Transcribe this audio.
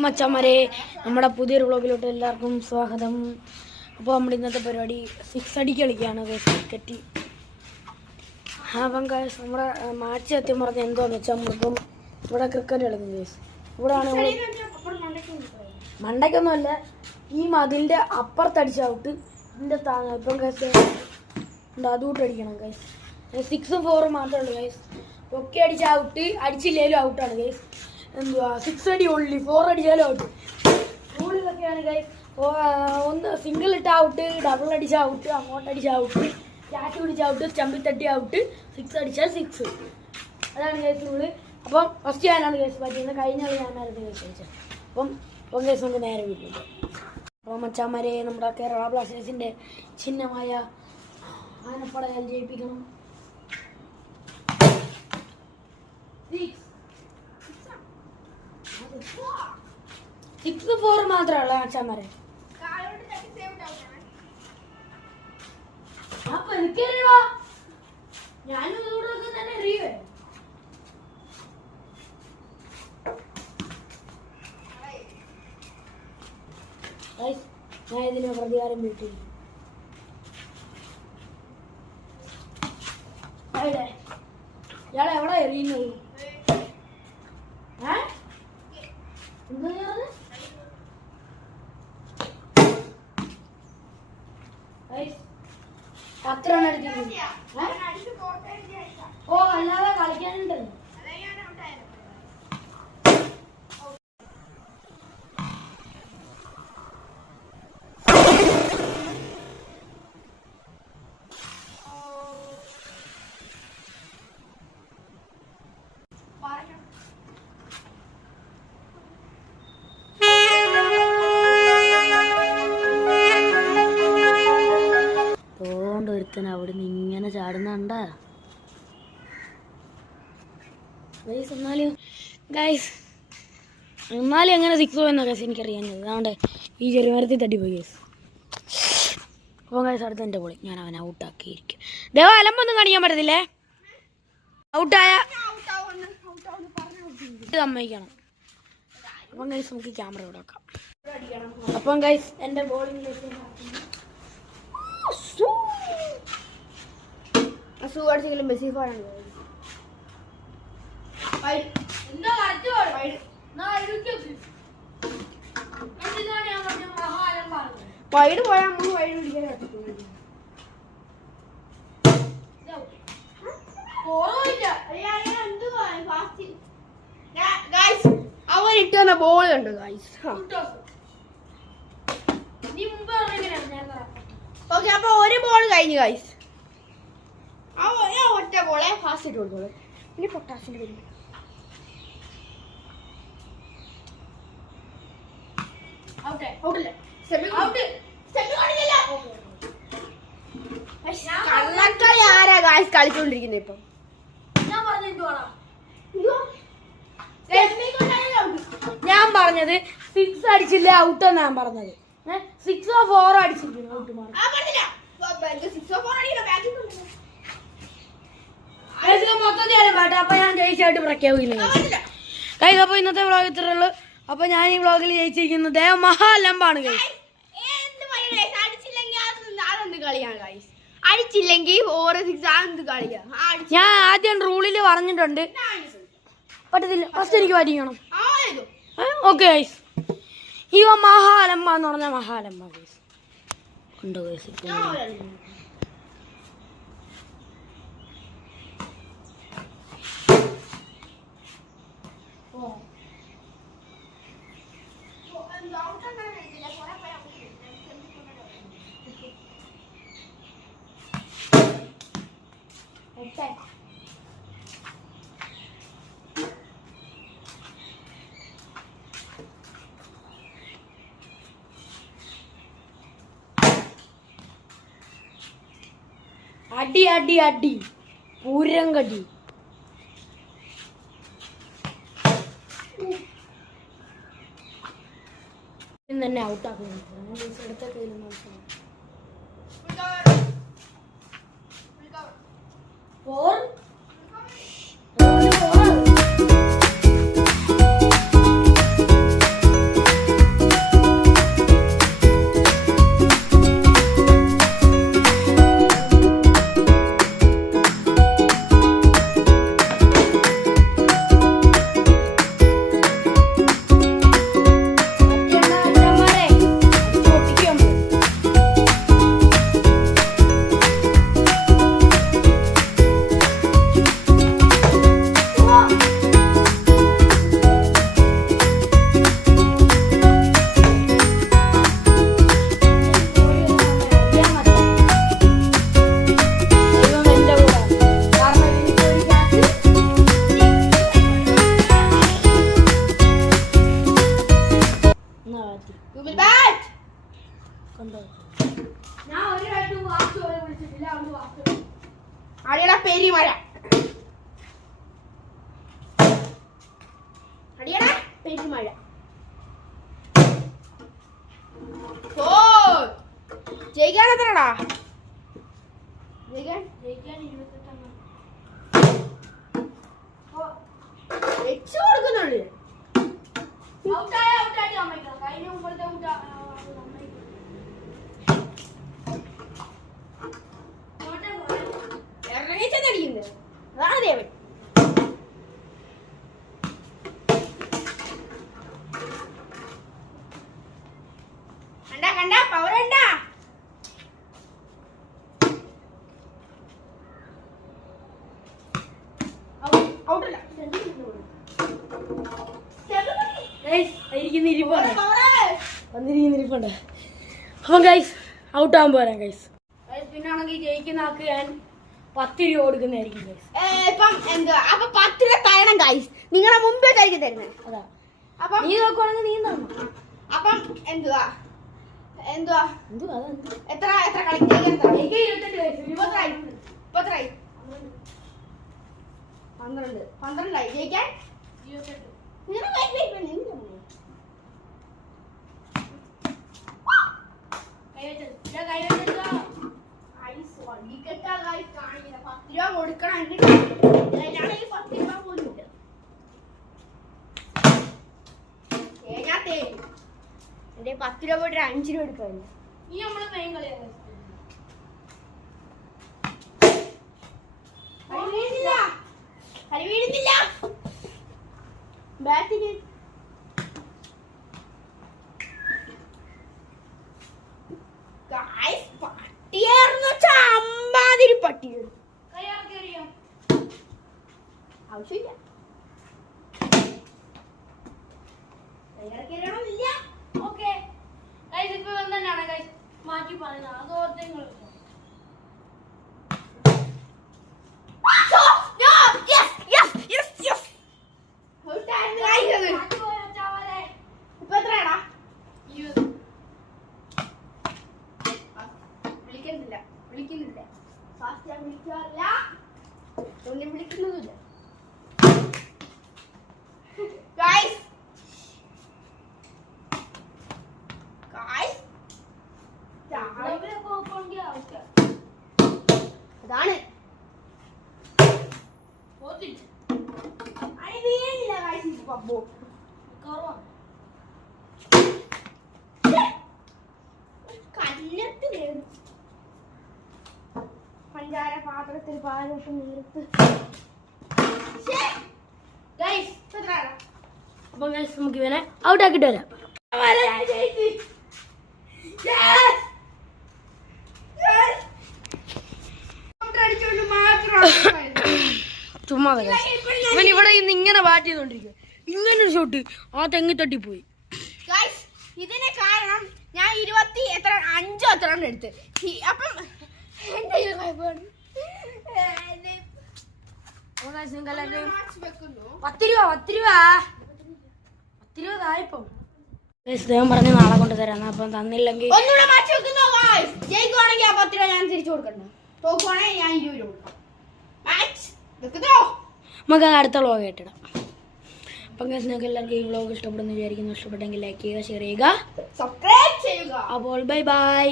മച്ചന്മാരെ നമ്മുടെ പുതിയൊരു വ്ളോഗിലോട്ട് എല്ലാവർക്കും സ്വാഗതം. അപ്പോൾ നമ്മുടെ ഇന്നത്തെ പരിപാടി 6 അടി കളിക്കുകയാണ് ക്രിക്കറ്റ്. അപ്പം നമ്മുടെ മാച്ച് സത്യം പറഞ്ഞാൽ എന്താണെന്ന് വെച്ചാൽ നമ്മളിപ്പം ഇവിടെ ക്രിക്കറ്റ് കളിക്കുന്നത് കേസ്. ഇവിടെ ആണ് മണ്ടയ്ക്കൊന്നുമല്ല, ഈ മതിലിൻ്റെ അപ്പുറത്തടിച്ച ഔട്ട് ഇതിൻ്റെ ഇപ്പം കേസ് ഉണ്ട്, അതുകൂട്ട് അടിക്കണം കേസ്. 6ഉം 4ഉം മാത്രമേ ഉള്ളൂ കേസ്. ഒക്കെ അടിച്ച ഔട്ട്, അടിച്ചില്ലേലും ഔട്ടാണ് കേസ്. എന്തുവാ 6 അടി ഉള്ളി 4 അടിച്ചാലും ഔട്ട്. റൂളിലൊക്കെയാണ് ഗൈസ്. ഒന്ന് സിംഗിൾ ഇട്ട ഔട്ട്, ഡബിൾ അടിച്ച ഔട്ട്, അങ്ങോട്ട് അടിച്ച ഔട്ട്, ക്യാച്ച് പിടിച്ച ഔട്ട്, സ്റ്റമ്പിൽ തട്ടി ഔട്ട്, 6 അടിച്ചാൽ 6. അതാണ് ഗൈസ് റൂള്. അപ്പം ഫസ്റ്റ് ഞാനാണ് കേസ് പറ്റിയത്. കഴിഞ്ഞ കളി ഞാനായിരുന്നു കേസ് കളിച്ചത്. അപ്പം കേസ് നമുക്ക് നേരെ വീട്ടിലുണ്ട്. അപ്പോൾ മച്ചാന്മാരെ നമ്മുടെ കേരള ബ്ലാസ്റ്റേഴ്സിൻ്റെ ചിഹ്നമായ ആനപ്പടയാൽ ജയിപ്പിക്കണം. 6 4 മാത്രമല്ല മച്ചാന്മാരെ. അപ്പൊ എനിക്കറിയാ, ഞാനും ഇതോടൊക്കെ തന്നെ അറിയേ. ഞാൻ ഇതിന് പ്രതികാരം വീട്ടിൽ ഇയാളെ എവിടെ എറിയുന്നത്? അത്ര ഓ അല്ലാതെ കളിക്കാനുണ്ട്. ഒരുത്തൻ അവിടെ നിന്ന് ഇങ്ങനെ ചാടുന്നുണ്ട ഗൈസ്. എന്നാലും എങ്ങനെ 6 പോയെന്ന ഗൈസ് എനിക്കറിയാഞ്ഞത്. അതുകൊണ്ട് ഈ ചെറുമരത്തിൽ തട്ടിപ്പോയി ഗൈസ്. അപ്പോൾ ഗൈസ് അടുത്ത എൻ്റെ പോളി ഞാൻ അവനെ ഔട്ടാക്കിയിരിക്കും. ദേവ അലമ്പൊന്നും കാണിക്കാൻ പറ്റത്തില്ലേ? ഔട്ടായ സമ്മതിക്കണം. അപ്പം ഗൈസ് നമുക്ക് ക്യാമറ ഇവിടെ വെക്കാം. അപ്പം ഗൈസ് എൻ്റെ ബോളിംഗ് അടിച്ചെങ്കിലും മെസ്സി ഫാനാണ്. വൈഡ് പോയാൽ നമുക്ക് വൈഡ് പിടിക്കാൻ അവൻ ഇട്ട് തന്നെ ബോൾ കണ്ടു ഗൈസ്. ഓക്കെ, അപ്പൊ ഒരു ബോൾ കഴിഞ്ഞു ഗൈസ്. ഒറ്റ ബോളെ ഫാസ്റ്റ് ഇട്ട് കൊടുത്തോളൂ. ഇനി പൊട്ടാസിന്റെ വരും. ആരാ ഗൈസ് കളിച്ചോണ്ടിരിക്കുന്നത് ഇപ്പം? ഞാൻ പറഞ്ഞത് 6 അടിച്ചില്ല ഔട്ട് എന്നാ ഞാൻ പറഞ്ഞത്. 6 or 4 അടിച്ചിരിക്കുന്നു ഔട്ട് മാറി. അപ്പൊ ഞാൻ ജയിച്ചായിട്ട് പ്രഖ്യാപിക്കുന്നു ഗൈസ്. അപ്പൊ ഇന്നത്തെ വ്ളോഗ് ഇത്രയുള്ളൂ. അപ്പൊ ഞാൻ ഈ വ്ളോഗിൽ ജയിച്ചിരിക്കുന്നത് മഹാലമ്പാണ് ഗൈസ്. അടിച്ചില്ലെങ്കിൽ 4 6 കളിയാ. ഞാൻ ആദ്യം റൂളിൽ പറഞ്ഞിട്ടുണ്ട്, പറ്റത്തില്ല. ഫസ്റ്റ് എനിക്ക് പറ്റിക്കണം. ഓക്കെ ഗൈസ്, ഈ മഹാലമ്പ എന്ന് പറഞ്ഞാൽ മഹാലമ്പ ഗൈസ് ഉണ്ടോ ഗൈസ്? അടി അടി അടി പൂരം കടി. തന്നെ ഔട്ടാക്കുന്നു. അടുത്ത കയ്യിൽ ബാറ്റ് Google bat. കണ്ടോ ഞാൻ ഒരു രണ്ട് വാക്ക് വരെ വിളിച്ചിട്ടില്ല അവന് വാക്ക് അടിയടാ പെരിമഴ. അടിയടാ പെരിമഴ. Four. ജയിക്കാൻ എത്രടാ? ജയിക്കാൻ ജയിക്കാൻ 28 വെച്ച് കൊടുക്കുന്നുണ്ട്. ഔട്ടായി അമ്മയ്ക്ക് കഴിഞ്ഞ മുമ്പത്തെ ഇറങ്ങിച്ചടിക്കുന്നത് അതാണ് ദേവൻ. കണ്ട പവർ ഉണ്ടാ. ഔട്ടല്ല വന്നിരിക്കുന്നിരിപ്പുണ്ട്. അപ്പം ഗൈസ് ഔട്ടാകാൻ പോരാ ഗൈസ്. പിന്നാണെങ്കിൽ ജയിക്കുന്ന ആൾക്ക് ഞാൻ 10 രൂപ കൊടുക്കുന്നതായിരിക്കും ഗൈസ്. ഇപ്പം എന്തുവാ അപ്പൊ 10 രൂപ തരണം ഗൈസ്. നിങ്ങളെ മുമ്പേ കഴിക്ക് തരുന്നത് അതാ അപ്പം നീ നോക്കുവാണെങ്കിൽ നീ തരണം. അപ്പം എന്തുവാ എന്തുവാ എന്തുവാ അതെന്ത് എത്ര എത്ര കളിക്കാൻ എനിക്ക് 28 വയസ്സ് 20 12 ജയിക്കാൻ 28 നിങ്ങൾ ഐസ് വടിക്കെട്ടാ ഗൈസ് കാണില്ല. 10 രൂപ കൊടുക്കണം. ഞാണെങ്കിൽ 10 രൂപ പോലും ഇല്ല. എന്റെ 10 രൂപ പോയിട്ട് 5 രൂപ എടുക്കാനില്ല. ഈ നമ്മള് മെയിൻ കളിയാണ്. കളി വീഴുന്നില്ല. ബാറ്റിന് പട്ടിയായിരുന്നു അമ്മാതിരി പട്ടിയാണ്. കയ്യാർക്ക് അറിയാം ആവശ്യമില്ല. കയ്യിറക്കിയില്ല. ഓക്കെ ഗൈസ് ഇപ്പൊ തന്നെയാണ് ഗൈസ് മാറ്റി പറയുന്നത് അത് ഓർത്ത് നിങ്ങൾ ഇപ്പൊ എത്രയാടാ? വിളിക്കുന്നില്ല. ഫാസ്റ്റ് ഞാൻ വിളിക്കാറില്ല. ഒന്നും വിളിക്കുന്നതുമില്ല. Guys. അതാണ് പഞ്ചാര പാത്രത്തിൽ പാലിട്ട് നേരത്ത്. അപ്പൊ ഗൈസ് നമുക്ക് ഇവനെ ഔട്ട് ആക്കിട്ട് വരാം. ചുമ്മാ ഇവൻ ഇവിടെ ഇന്ന് ഇങ്ങനെ ബാറ്റ് ചെയ്തോണ്ടിരിക്കുക. ഇങ്ങനൊരു ഷോട്ട് ആ തെങ്ങി തട്ടിപ്പോയി. ഇതിന് കാരണം ഞാൻ 5 എത്ര എടുത്ത്. അപ്പം എന്റെ 10 രൂപ താഴെപ്പോ ദൈവം പറഞ്ഞ് നാളെ കൊണ്ട് തരാം. അപ്പം തന്നില്ലെങ്കിൽ ഒന്നുകൂടെ മാച്ച് വെക്കുന്നു. ജയിക്കുവാണെങ്കിൽ ആ 10 രൂപ ഞാൻ തിരിച്ചു കൊടുക്കണ്ട. തോക്കുവാണെങ്കിൽ ഞാൻ 20 രൂപ കൊടുക്കാം. മാച്ച് വെക്കുന്നോ? നമുക്ക് അടുത്ത വ്ളോഗ് ആയിട്ടിടാം. അപ്പം നിങ്ങൾക്ക് എല്ലാവർക്കും ഈ വ്ളോഗ് ഇഷ്ടപ്പെടുന്നു വിചാരിക്കുന്നു. ഇഷ്ടപ്പെട്ടെങ്കിൽ ലൈക്ക് ചെയ്യുക, ഷെയർ ചെയ്യുക, സബ്സ്ക്രൈബ് ചെയ്യുക. അപ്പോൾ ബൈ ബൈ.